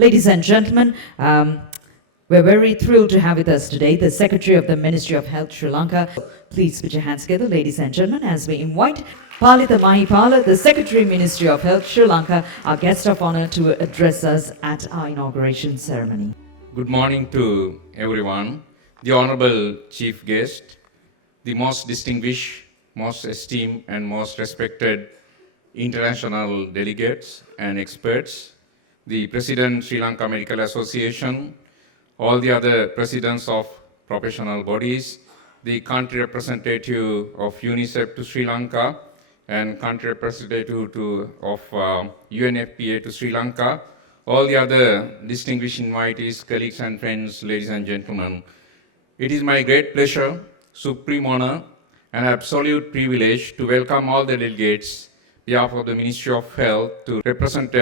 Ladies and gentlemen, we're very thrilled to have with us today the Secretary of the Ministry of Health, Sri Lanka. Please put your hands together, ladies and gentlemen, as we invite Palitha Mahipala, the Secretary, Ministry of Health, Sri Lanka, our guest of honor, to address us at our inauguration ceremony. Good morning to everyone, the Honorable Chief Guest, the most distinguished, most esteemed and most respected international delegates and experts, the President Sri Lanka Medical Association, all the other presidents of professional bodies, the country representative of UNICEF to Sri Lanka, and country representative of UNFPA to Sri Lanka, all the other distinguished invitees, colleagues and friends, ladies and gentlemen. It is my great pleasure, supreme honor, and absolute privilege to welcome all the delegates on behalf of the Ministry of Health to represent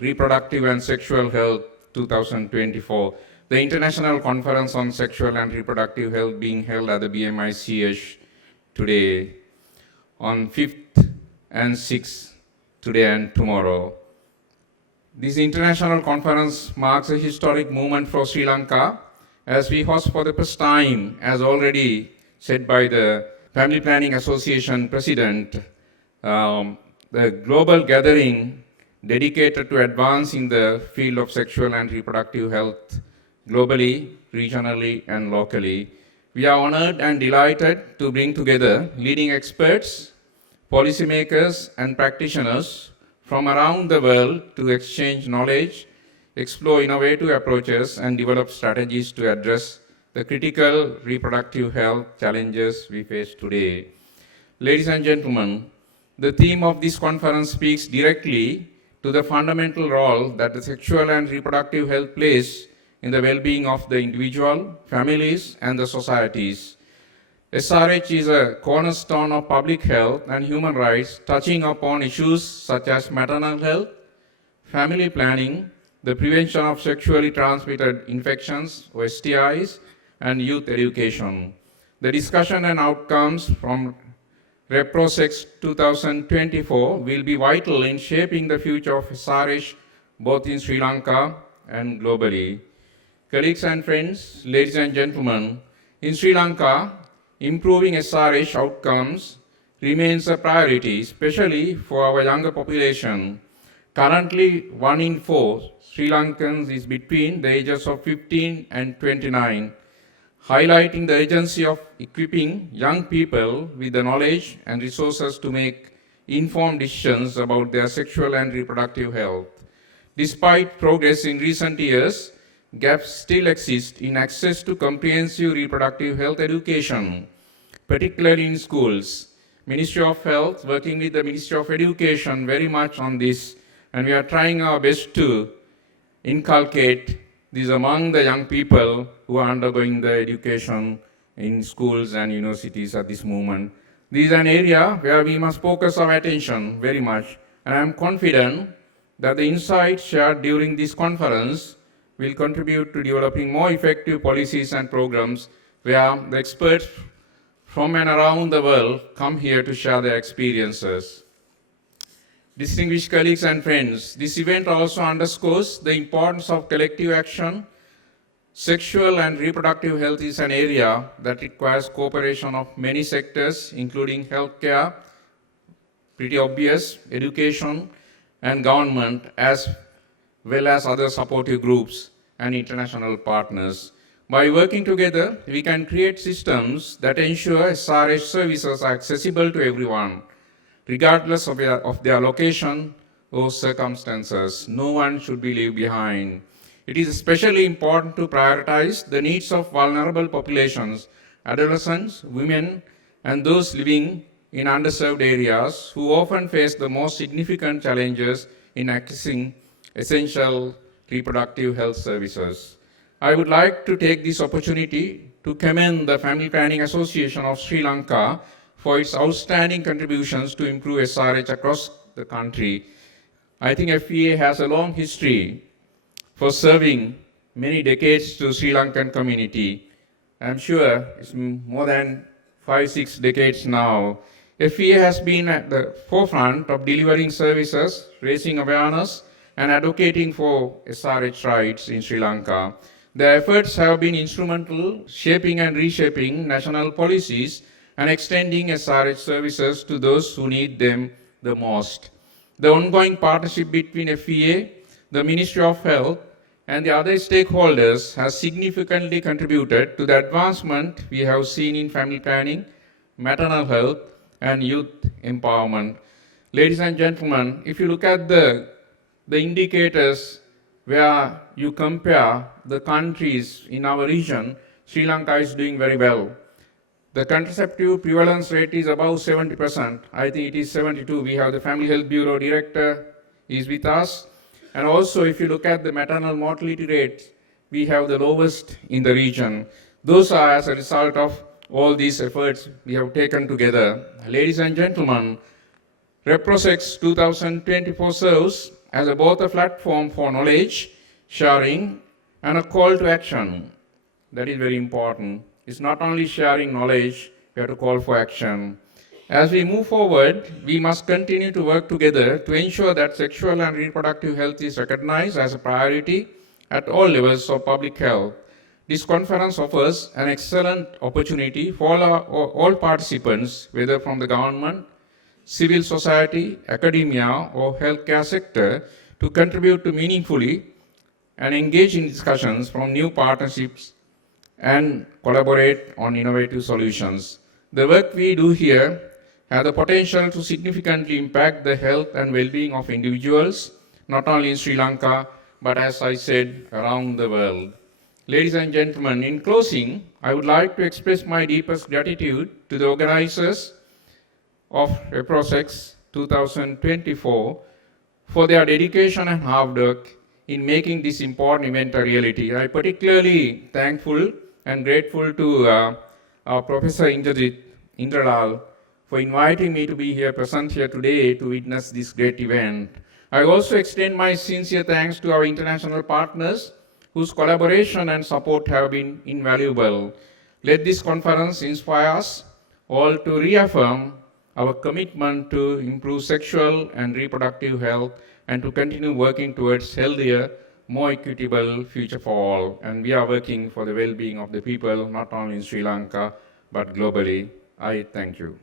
Reproductive and Sexual Health 2024, the International Conference on Sexual and Reproductive Health being held at the BMICH today on 5th and 6th, today and tomorrow. This international conference marks a historic moment for Sri Lanka as we host for the first time, as already said by the Family Planning Association President, the global gathering dedicated to advancing the field of sexual and reproductive health globally, regionally, and locally. We are honored and delighted to bring together leading experts, policymakers, and practitioners from around the world to exchange knowledge, explore innovative approaches, and develop strategies to address the critical reproductive health challenges we face today. Ladies and gentlemen, the theme of this conference speaks directly to the fundamental role that the sexual and reproductive health plays in the well-being of the individual, families, and the societies. SRH is a cornerstone of public health and human rights, touching upon issues such as maternal health, family planning, the prevention of sexually transmitted infections, or STIs, and youth education. The discussion and outcomes from ReproSex 2024 will be vital in shaping the future of SRH both in Sri Lanka and globally. Colleagues and friends, ladies and gentlemen, in Sri Lanka, improving SRH outcomes remains a priority, especially for our younger population. Currently, 1 in 4 Sri Lankans is between the ages of 15 and 29, highlighting the urgency of equipping young people with the knowledge and resources to make informed decisions about their sexual and reproductive health. Despite progress in recent years, gaps still exist in access to comprehensive reproductive health education, particularly in schools. Ministry of Health, working with the Ministry of Education very much on this, and we are trying our best to inculcate this among the young people who are undergoing the education in schools and universities at this moment. This is an area where we must focus our attention very much, and I am confident that the insights shared during this conference will contribute to developing more effective policies and programs where the experts from and around the world come here to share their experiences. Distinguished colleagues and friends, this event also underscores the importance of collective action. Sexual and reproductive health is an area that requires cooperation of many sectors, including healthcare, pretty obvious, education, and government, as well as other supportive groups and international partners. By working together, we can create systems that ensure SRH services are accessible to everyone, regardless of their location or circumstances. No one should be left behind. It is especially important to prioritize the needs of vulnerable populations, adolescents, women, and those living in underserved areas who often face the most significant challenges in accessing essential reproductive health services. I would like to take this opportunity to commend the Family Planning Association of Sri Lanka for its outstanding contributions to improve SRH across the country. I think FPA has a long history for serving many decades to Sri Lankan community. I'm sure it's more than 5-6 decades now. FPA has been at the forefront of delivering services, raising awareness, and advocating for SRH rights in Sri Lanka. Their efforts have been instrumental shaping and reshaping national policies and extending SRH services to those who need them the most. The ongoing partnership between FEA, the Ministry of Health, and the other stakeholders has significantly contributed to the advancement we have seen in family planning, maternal health, and youth empowerment. Ladies and gentlemen, if you look at the indicators where you compare the countries in our region, Sri Lanka is doing very well. The contraceptive prevalence rate is above 70%. I think it is 72. We have the Family Health Bureau Director is with us. And also, if you look at the maternal mortality rates, we have the lowest in the region. Those are as a result of all these efforts we have taken together. Ladies and gentlemen, ReproSex 2024 serves as both a platform for knowledge sharing and a call to action. That is very important. It's not only sharing knowledge, we have to call for action. As we move forward, we must continue to work together to ensure that sexual and reproductive health is recognized as a priority at all levels of public health. This conference offers an excellent opportunity for all participants, whether from the government, civil society, academia, or healthcare sector, to contribute to meaningfully and engage in discussions from new partnerships and collaborate on innovative solutions. The work we do here has the potential to significantly impact the health and well-being of individuals, not only in Sri Lanka, but as I said, around the world. Ladies and gentlemen, in closing, I would like to express my deepest gratitude to the organizers of ReproSex 2024 for their dedication and hard work in making this important event a reality. I am particularly thankful and grateful to our Professor Indralal for inviting me to be here, present here today to witness this great event. I also extend my sincere thanks to our international partners whose collaboration and support have been invaluable. Let this conference inspire us all to reaffirm our commitment to improve sexual and reproductive health and to continue working towards healthier, more equitable future for all. And we are working for the well-being of the people, not only in Sri Lanka, but globally. I thank you.